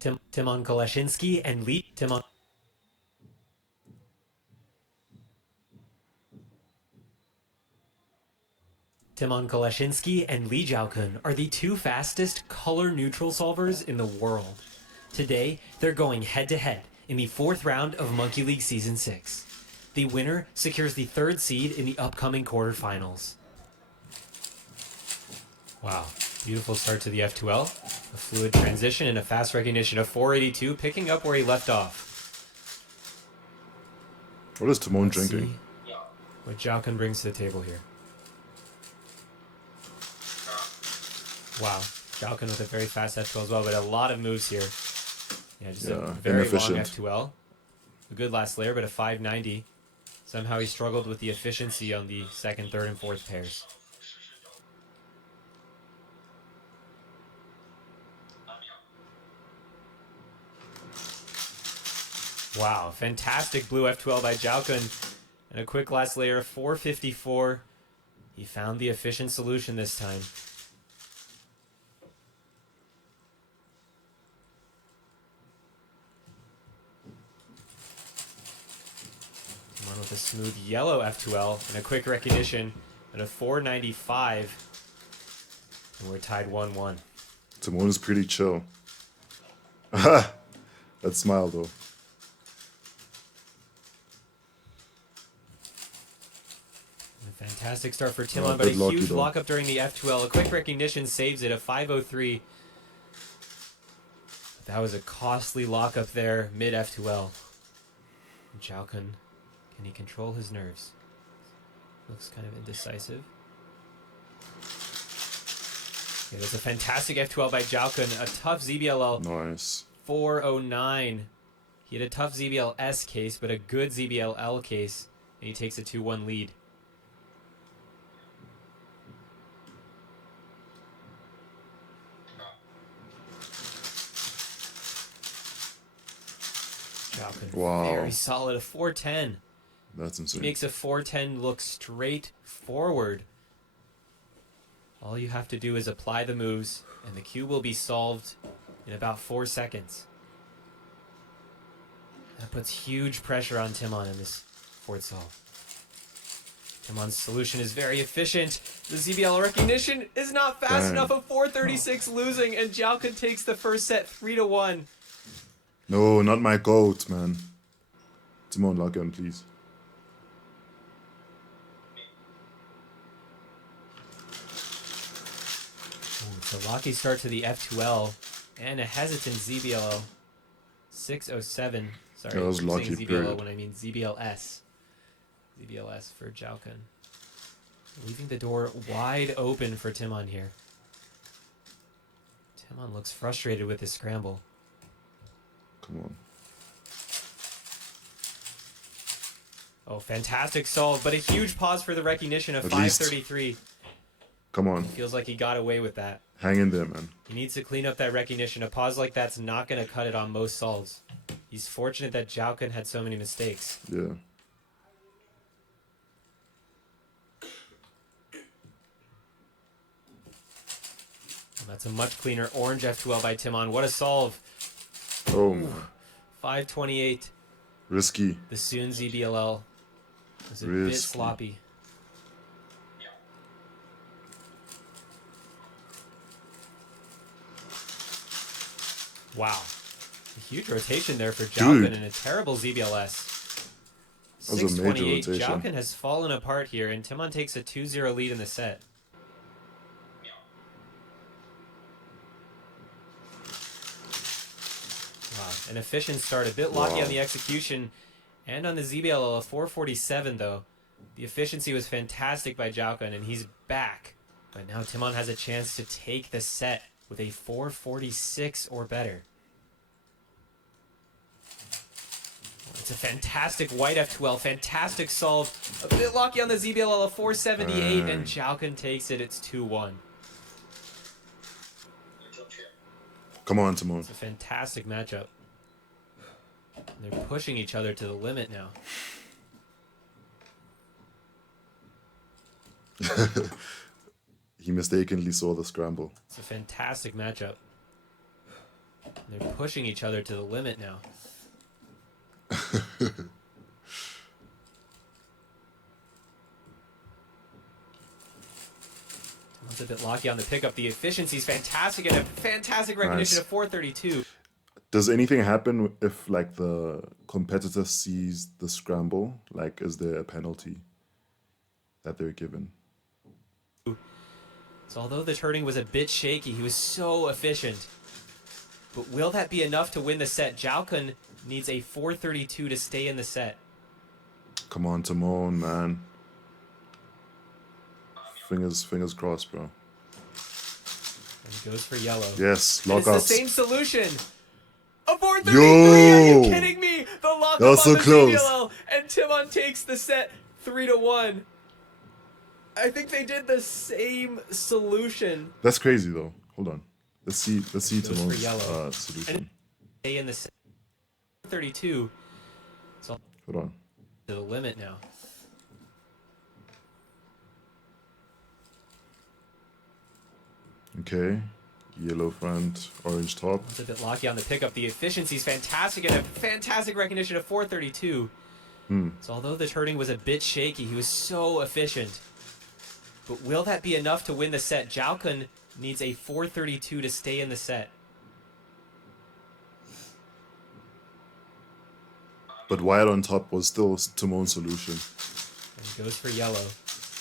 Tymon Koleshinsky and Lee Tymon Koleshinsky and Lee Zhaokun are the two fastest color-neutral solvers in the world. Today, they're going head-to-head in the fourth round of Monkey League Season 6. The winner secures the third seed in the upcoming quarterfinals. Wow, beautiful start to the F2L. A fluid transition and a fast recognition of 482, picking up where he left off. What is Tymon drinking? See what Zhaokun brings to the table here. Wow, Zhaokun with a very fast F2L as well, but a lot of moves here. Yeah, just a very long F2L. A good last layer, but a 590. Somehow he struggled with the efficiency on the second, third, and fourth pairs. Wow, fantastic blue F2L by Zhaokun. And a quick last layer, 454. He found the efficient solution this time. One with a smooth yellow F2L and a quick recognition and a 495. And we're tied 1-1. Tymon is pretty chill. That smile though. A fantastic start for Tymon, but a huge lockup during the F2L. A quick recognition saves it, a 503. That was a costly lockup there, mid F2L. Zhaokun, can he control his nerves? Looks kind of indecisive. Yeah, that's a fantastic F2L by Zhaokun. A tough ZBLL. Nice. 409. He had a tough ZBL-S case, but a good ZBL-L case. And he takes a 2-1 lead. Zhaokun, wow. Very solid. A 410. That's insane. He makes a 410 look straight forward. All you have to do is apply the moves, and the cube will be solved in about 4 seconds. That puts huge pressure on Tymon in this fourth solve. Tymon's solution is very efficient. The ZBL recognition is not fast enough. A 436 losing, and Zhaokun takes the first set 3-1. No, not my goat, man. Tymon, lock in, please. It's a lucky start to the F2L and a hesitant ZBL 607. Sorry, that was I'm lucky, saying ZBL period. when I mean ZBLS. ZBLS for Zhaokun. Leaving the door wide open for Tymon here. Tymon looks frustrated with his scramble. Come on. Oh, fantastic solve, but a huge pause for the recognition of At 533. Least. Come on. Feels like he got away with that. Hang in there, man. He needs to clean up that recognition. A pause like that's not going to cut it on most solves. He's fortunate that Zhaokun had so many mistakes. Yeah. That's a much cleaner orange F2L by Tymon. What a solve. Oh. 528. Risky. The soon ZBLL was a bit sloppy. Wow. A huge rotation there for Zhaokun and a terrible ZBLS. That was a major 628. rotation. Zhaokun has fallen apart here, and Tymon takes a 2-0 lead in the set. Wow. An efficient start, a bit lucky on the execution and on the ZBL, a 447 though. The efficiency was fantastic by Zhaokun, and he's back. But now Tymon has a chance to take the set with a 446 or better. It's a fantastic white F2L, fantastic solve. A bit lucky on the ZBL, a 478, and Zhaokun takes it. It's 2-1. Come on, Tymon. It's a fantastic matchup. They're pushing each other to the limit now. He mistakenly saw the scramble. It's a fantastic matchup. They're pushing each other to the limit now. Timon's a bit locky on the pickup. The efficiency is fantastic and a fantastic recognition Nice. of 432. Does anything happen if like the competitor sees the scramble? Like, is there a penalty that they're given? So although the turning was a bit shaky, he was so efficient. But will that be enough to win the set? Zhaokun needs a 432 to stay in the set. Come on, Tymon, man. Fingers crossed, bro. And he goes for yellow. Yes, And it's lockouts. the same solution. A 433, Yo! are you kidding me? The lockup That was on so the close. CBLL, and Tymon takes the set 3-1. I think they did the same solution. That's crazy though. Hold on. Let's see Goes for yellow. Tymon's solution. Stay in the set 32. So Hold on. to the limit now. Okay. Yellow front, orange top. It's a bit locky on the pickup. The efficiency is fantastic and a fantastic recognition of 432. So although the turning was a bit shaky, he was so efficient. But will that be enough to win the set? Zhaokun needs a 432 to stay in the set. But wide on top was still Tymon's solution. And he goes for yellow.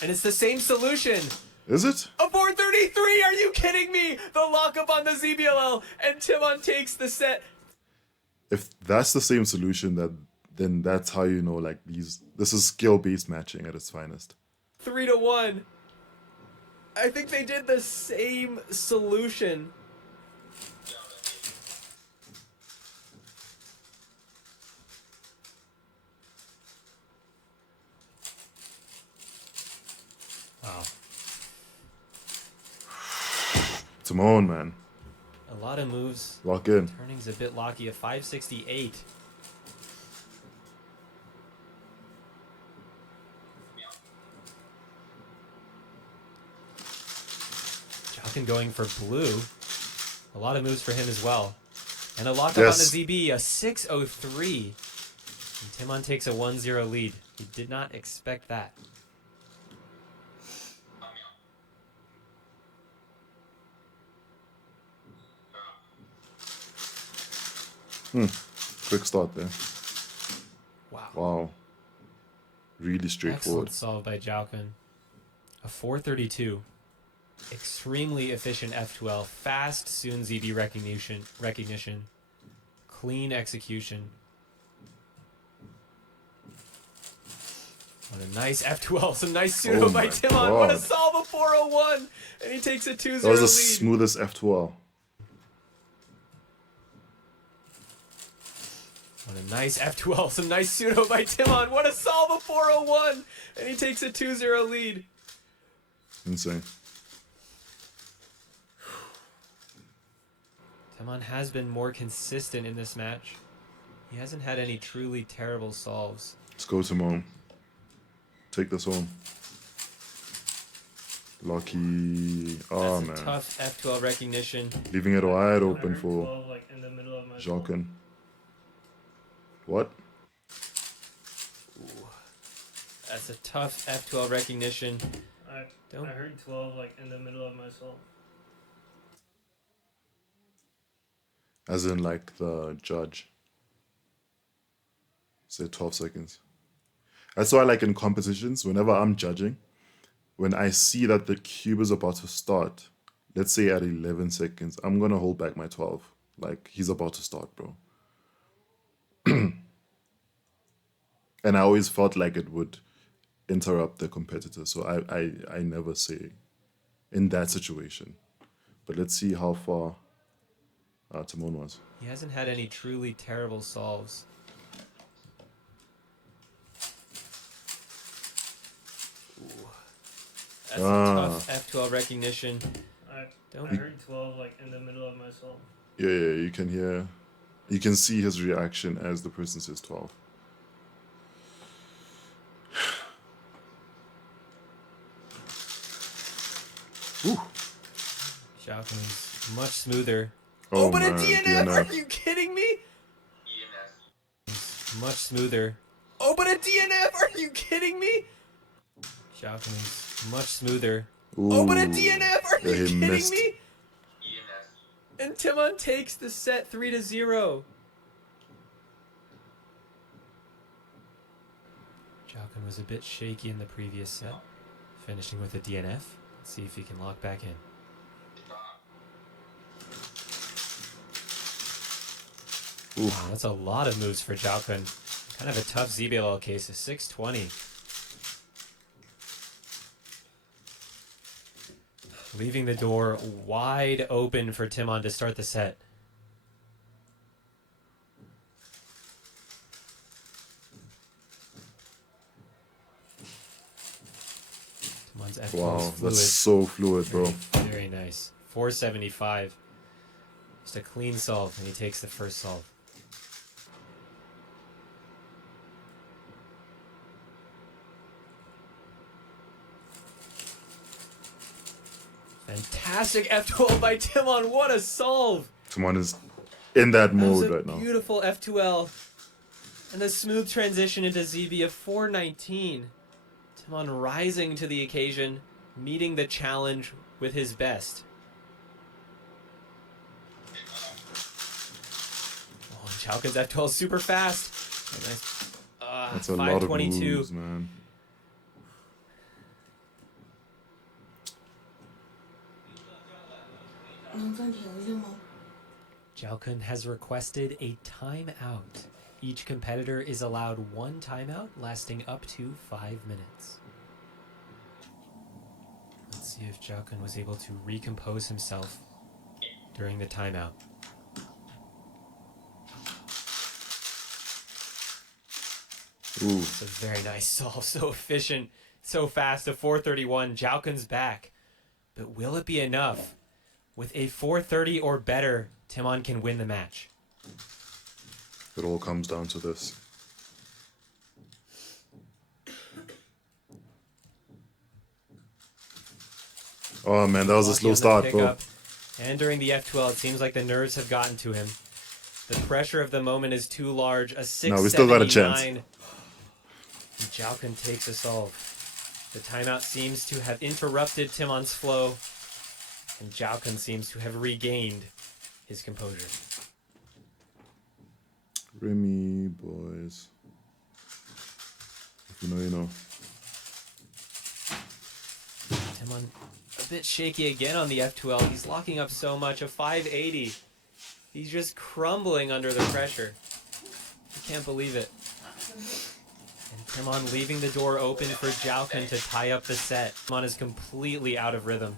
And it's the same solution. Is it? A 433, are you kidding me? The lockup on the ZBLL, and Tymon takes the set. If that's the same solution, then that's how you know like this is skill-based matching at its finest. 3-1. I think they did the same solution. Wow. Tymon, man. A lot of moves. Lock in. Turning's a bit locky, a 568. Zhaokun going for blue. A lot of moves for him as well. And a lockup Yes. on the ZB, a 603. And Tymon takes a 1-0 lead. He did not expect that. Quick start there. Wow. Wow. Really straightforward. Excellent solve by Zhaokun. A 432. Extremely efficient F2L. Fast soon ZB recognition. Clean execution. What a nice F2L. Some nice pseudo Oh by my Tymon. What a God. solve of 401. And he takes a 2-0 That was the lead. smoothest F2L. What a nice F2L. Some nice pseudo by Tymon. What a solve of 401. And he takes a 2-0 lead. Insane. Tymon has been more consistent in this match. He hasn't had any truly terrible solves. Let's go, Tymon. Take this home. Lucky. Oh, That's a man. tough F2L recognition. Leaving it wide I open heard for 12, like, in the middle of my Zhaokun. What? That's a tough F2L recognition. I Don't- heard 12 like in the middle of my soul. As in, like, the judge. Say 12 seconds. That's why, like, in competitions, whenever I'm judging, when I see that the cube is about to start, let's say at 11 seconds, I'm going to hold back my 12. Like, he's about to start, bro. And I always felt like it would interrupt the competitor. So I never say in that situation. But let's see how far Tymon was. He hasn't had any truly terrible solves. Ooh. That's a tough F2L recognition. I Don't- heard 12 like in the middle of my soul. Yeah, you can hear, you can see his reaction as the person says 12. Ooh. Zhaokun's much smoother. Oh but a man, DNF? DNF. Are you kidding me? Much smoother. Oh, but a DNF? Are you kidding me? Zhaokun is much smoother. Ooh. Oh, but a DNF? Are Yeah, you he kidding missed. me? And Tymon takes the set 3-0. Zhaokun was a bit shaky in the previous set, finishing with a DNF. Let's see if he can lock back in. Ooh. Wow, that's a lot of moves for Zhaokun. Kind of a tough ZBLL case, a 620. Leaving the door wide open for Tymon to start the set. Tymon's F12 Wow, is fluid. that's so fluid, bro. Very, very nice. 475. Just a clean solve, and he takes the first solve. Fantastic F12 by Tymon. What a solve! Tymon is in that That was mode a right now. beautiful F2L. And the smooth transition into ZB of 419. Tymon rising to the occasion, meeting the challenge with his best. Oh, Zhaokun's F12 super fast. A nice, That's a lot of 522. moves, man. Zhaokun has requested a timeout. Each competitor is allowed one timeout lasting up to 5 minutes. Let's see if Zhaokun was able to recompose himself during the timeout. Ooh. It's a very nice solve, so efficient, so fast. A 431, Zhaokun's back. But will it be enough? With a 430 or better, Tymon can win the match. It all comes down to this. Oh man, that was a Lucky slow on the start, bro. pickup. And during the F12, it seems like the nerves have gotten to him. The pressure of the moment is too large. A 679. No, we still got a chance. And Zhaokun takes a solve. The timeout seems to have interrupted Tymon's flow, and Zhaokun seems to have regained his composure. Remy, boys. If you know, you know. Tymon a bit shaky again on the F2L. He's locking up so much. A 580. He's just crumbling under the pressure. I can't believe it. And Tymon leaving the door open for Zhaokun to tie up the set. Tymon is completely out of rhythm.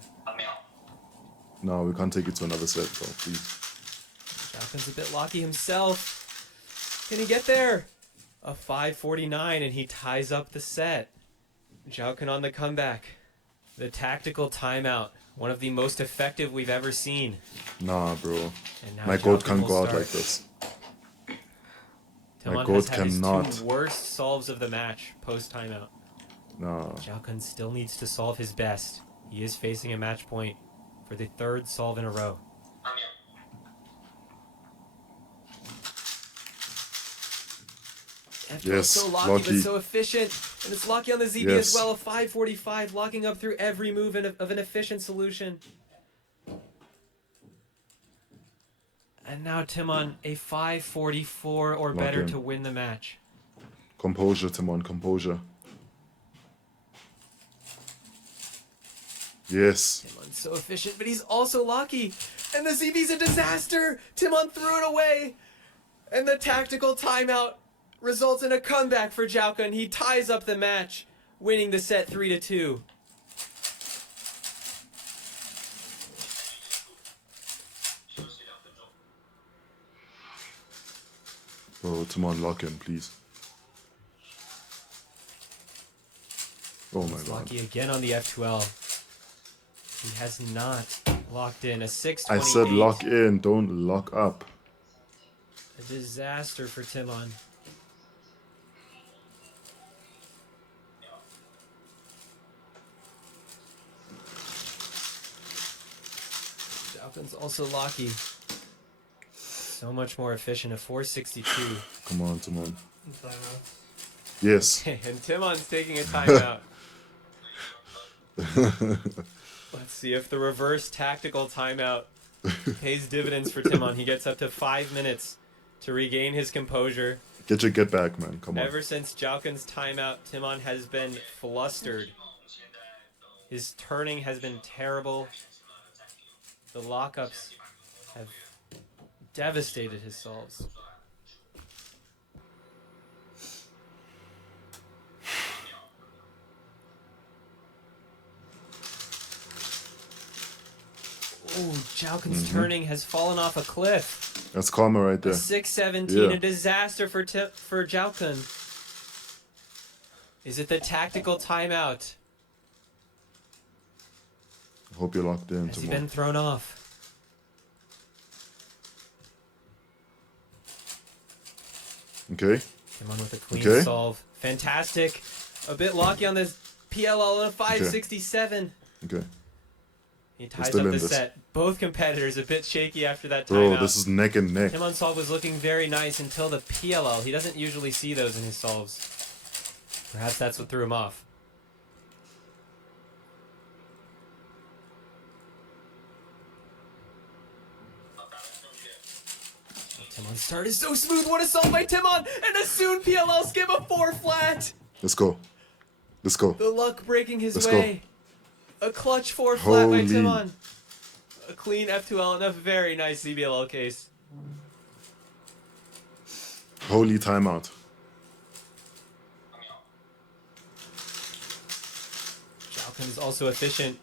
No, we can't take it to another set, bro. Please. Zhaokun's a bit locky himself. Can he get there? A 549 and he ties up the set. Zhaokun on the comeback. The tactical timeout. One of the most effective we've ever seen. Nah, bro. And now My goat Zhaokun can't will go out start. like this. Tymon goat has had his cannot. two worst solves of the match post timeout. Nah. Zhaokun still needs to solve his best. He is facing a match point for the third solve in a row. F12 Yes, so locky, lucky. but so efficient. And it's lucky on the ZB Yes. as well. A 545, locking up through every move of an efficient solution. And now Tymon, a 544 or Lock better in. to win the match. Composure, Tymon, composure. Yes. Tymon's so efficient, but he's also lucky. And the ZB's a disaster. Tymon threw it away. And the tactical timeout results in a comeback for Zhaokun. He ties up the match, winning the set 3-2. Bro, Tymon, lock in, please. Oh my He's god. lucky again on the F12. He has not locked in. A I 628. said lock in, don't lock up. A disaster for Tymon. Zhaokun's also lucky. So much more efficient, a 462. Come on, Tymon. Timeout. Yes. And Timon's taking a timeout. Let's see if the reverse tactical timeout pays dividends for Tymon. He gets up to 5 minutes to regain his composure. Get your get back, man. Come on. Ever since Zhaokun's timeout, Tymon has been flustered. His turning has been terrible. The lockups have devastated his solves. Oh, Zhaokun's turning has fallen off a cliff. That's karma right there. 6-17, Yeah. a disaster for Zhaokun. Is it the tactical timeout? Hope you're locked in, Has he Tymon. been thrown off? Okay. Tymon with a clean Okay. solve. Fantastic. A bit lucky on this PLL and a 567. Okay. He ties still up in the this. set. Both competitors a bit shaky after that Bro, timeout. this is neck and neck. Tymon's solve was looking very nice until the PLL. He doesn't usually see those in his solves. Perhaps that's what threw him off. Tymon's start is so smooth. What a solve by Tymon! And a soon PLL skip a 4 flat. Let's go. Let's go. The luck breaking his Let's go. way. A clutch 4 flat by Holy. Tymon. A clean F2L and a very nice CBLL case. Holy timeout. Zhaokun is also efficient.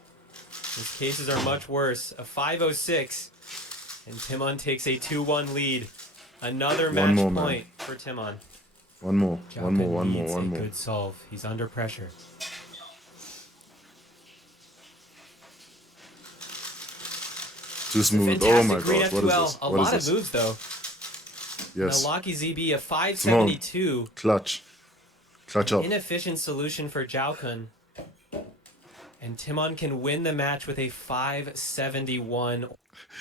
His cases are much worse. A 506. And Tymon takes a 2-1 lead. Another match more, man. point for Tymon. One more. One more. Zhaokun One more. needs One a more. good solve. He's under pressure. Too smooth. Oh Fantastic my green god. What is F2L. this? A What is lot of this? moves though. Yes. A Locky ZB, a 572. Clutch. Clutch up. Inefficient solution for Zhaokun. And Tymon can win the match with a 571.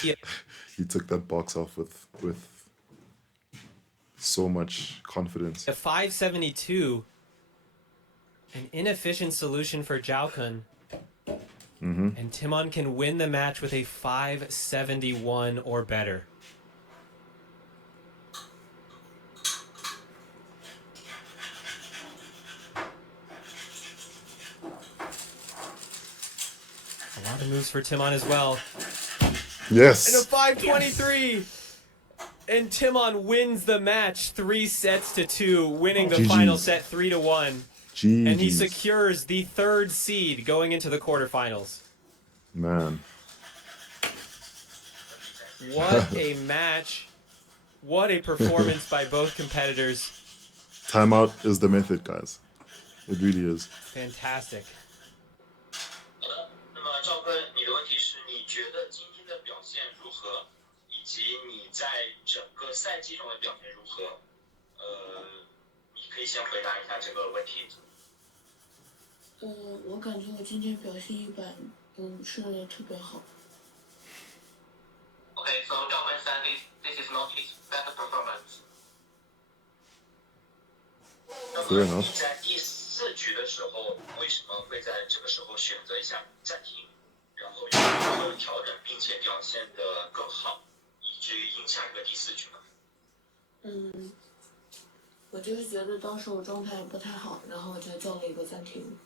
He took that box off with so much confidence. A 572. An inefficient solution for Zhaokun. And Tymon can win the match with a 571 or better. A lot of moves for Tymon as well. And a Yes. 523. And Tymon wins the match 3-2, winning the GG's. final set 3-1. Jeez. And he secures the 3rd seed going into the quarterfinals. Man. What a match. What a performance by both competitors. Timeout is the method, guys. It really is. Fantastic. 好的，那么赵坤，你的问题是你觉得今天的表现如何，以及你在整个赛季中的表现如何？你可以先回答一下这个问题。我感觉我今天表现一般，不是特别好。 Okay, so Zhaokun said this is not his best performance. Fair 那 enough. 么你在第4局的时候，为什么会在这个时候选择一下暂停，然后有没有调整，并且表现得更好，以至于赢下一个第4局呢？我就是觉得当时我状态不太好，然后才叫了一个暂停。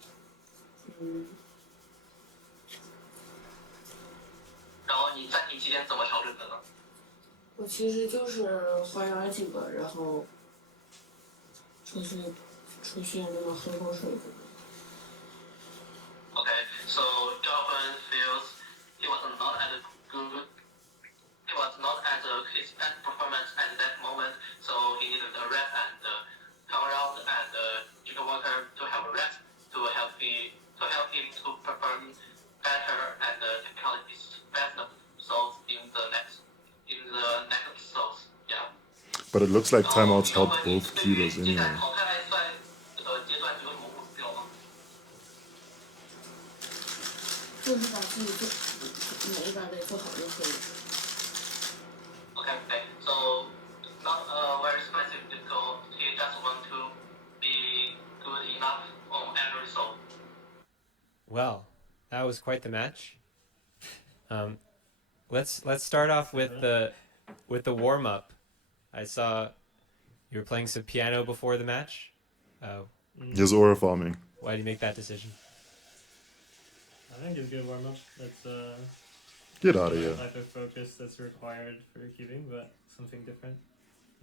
然后你暂停期间怎么调整的呢？我其实就是花园几个，然后就是出现那个黑口水。 Okay, so Zhaokun feels he was not as good. He was not as his best performance at that moment, so he needed a rest and come around and drink water to have a rest to help him to perform better and technically best results in the next results. Yeah. But it looks like timeouts help 那么你 both 对于 Cubers 接下来 anyway. 淘汰赛的阶段有什么目标吗？就是把自己做每一把得做好就可以。 Okay, so was quite the match. Let's start off with the warm up. I saw you were playing some piano before the match. Just aura farming. Why do you make that decision? I think it's good warm up. That's Get out of the here. type of focus that's required for cubing, but something different.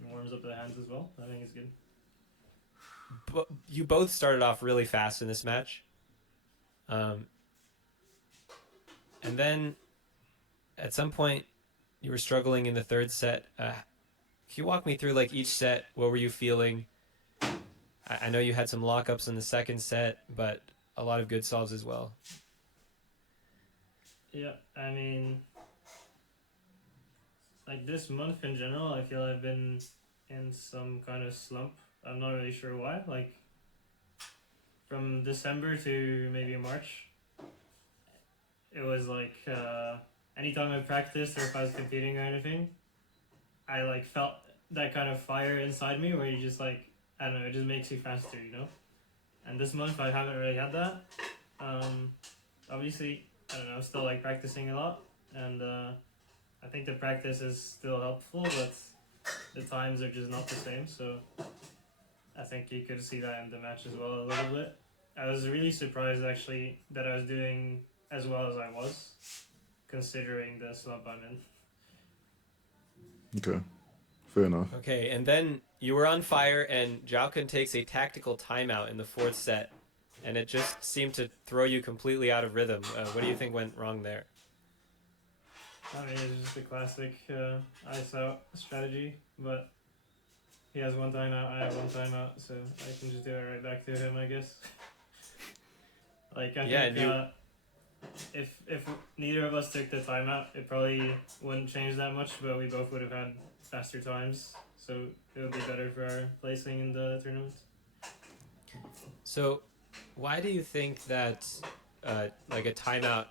And warms up the hands as well. I think it's good. But you both started off really fast in this match. And then at some point you were struggling in the third set. Can you walk me through like each set? What were you feeling? I know you had some lockups in the second set, but a lot of good solves as well. Yeah, I mean, like this month in general, I feel I've been in some kind of slump. I'm not really sure why. Like from December to maybe March, it was like anytime I practiced or if I was competing or anything, I like felt that kind of fire inside me where you just like, I don't know, it just makes you faster, you know? And this month I haven't really had that. Obviously, I don't know, I'm still like practicing a lot, and I think the practice is still helpful, but the times are just not the same, so I think you could see that in the match as well a little bit. I was really surprised actually that I was doing as well as I was, considering the slump I'm in. Okay. Fair enough. Okay, and then you were on fire, and Zhaokun takes a tactical timeout in the fourth set, and it just seemed to throw you completely out of rhythm. What do you think went wrong there? I mean, it's just a classic ice out strategy, but he has one timeout, I have one timeout, so I can just do it right back to him, I guess. Like, I think if neither of us took the timeout, it probably wouldn't change that much, but we both would have had faster times, so it would be better for our placing in the tournament. So, why do you think that like a timeout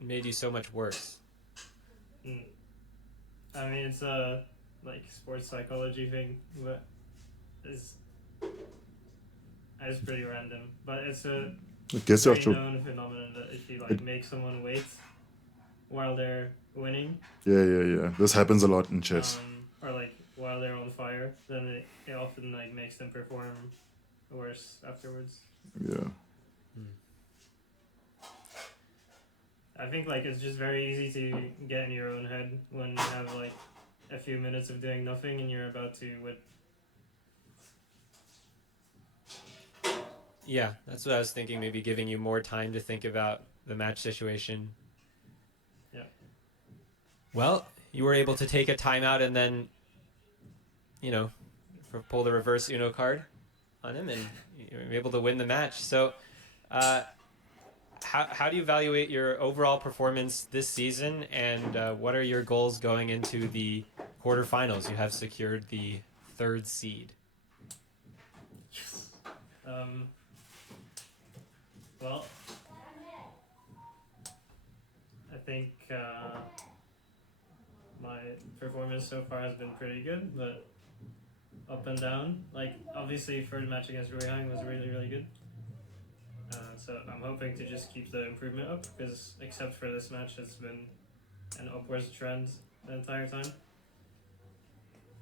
made you so much worse? I mean, it's a like sports psychology thing, but it's pretty random. But it's a I guess you have very to. known phenomenon that if you like make someone wait while they're winning, Yeah. This happens a lot in chess. or like while they're on fire, then it often like makes them perform worse afterwards. Yeah. I think like it's just very easy to get in your own head when you have like a few minutes of doing nothing and you're about to win. Yeah, that's what I was thinking, maybe giving you more time to think about the match situation. Yeah. Well, you were able to take a timeout and then, pull the reverse Uno card on him, and you were able to win the match. So, how do you evaluate your overall performance this season, and what are your goals going into the quarterfinals? You have secured the 3rd seed. Well, I think my performance so far has been pretty good, but up and down. Like, obviously, first match against Ruihang was really, really good. So I'm hoping to just keep the improvement up, because except for this match, it's been an upwards trend the entire time.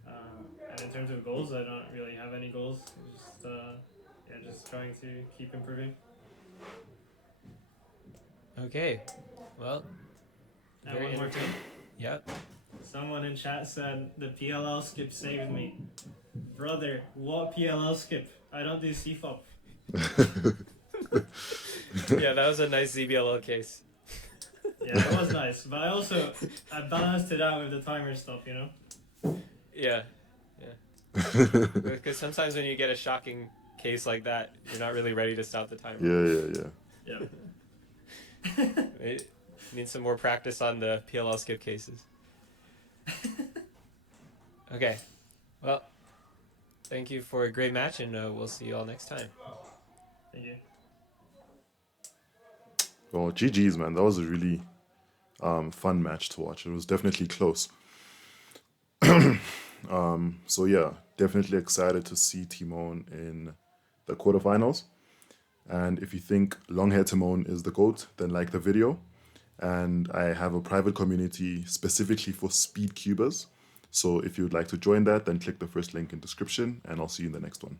And in terms of goals, I don't really have any goals. Just trying to keep improving. Okay, well, And one more thing. Yep. Someone in chat said the PLL skip saved me. Brother, what PLL skip? I don't do CFOP. Yeah, that was a nice ZBLL case. Yeah, it was nice, but I balanced it out with the timer stuff, you know? Yeah. Because sometimes when you get a shocking case like that, you're not really ready to stop the timer. Yeah. It needs some more practice on the PLL skip cases. Okay. Well, thank you for a great match, and we'll see you all next time. Thank you. Well, GG's, man. That was a really fun match to watch. It was definitely close. So yeah, definitely excited to see Tymon in the quarterfinals. And if you think long hair Tymon is the GOAT, then like the video. And I have a private community specifically for Speedcubers. So if you'd like to join that, then click the first link in description, and I'll see you in the next one.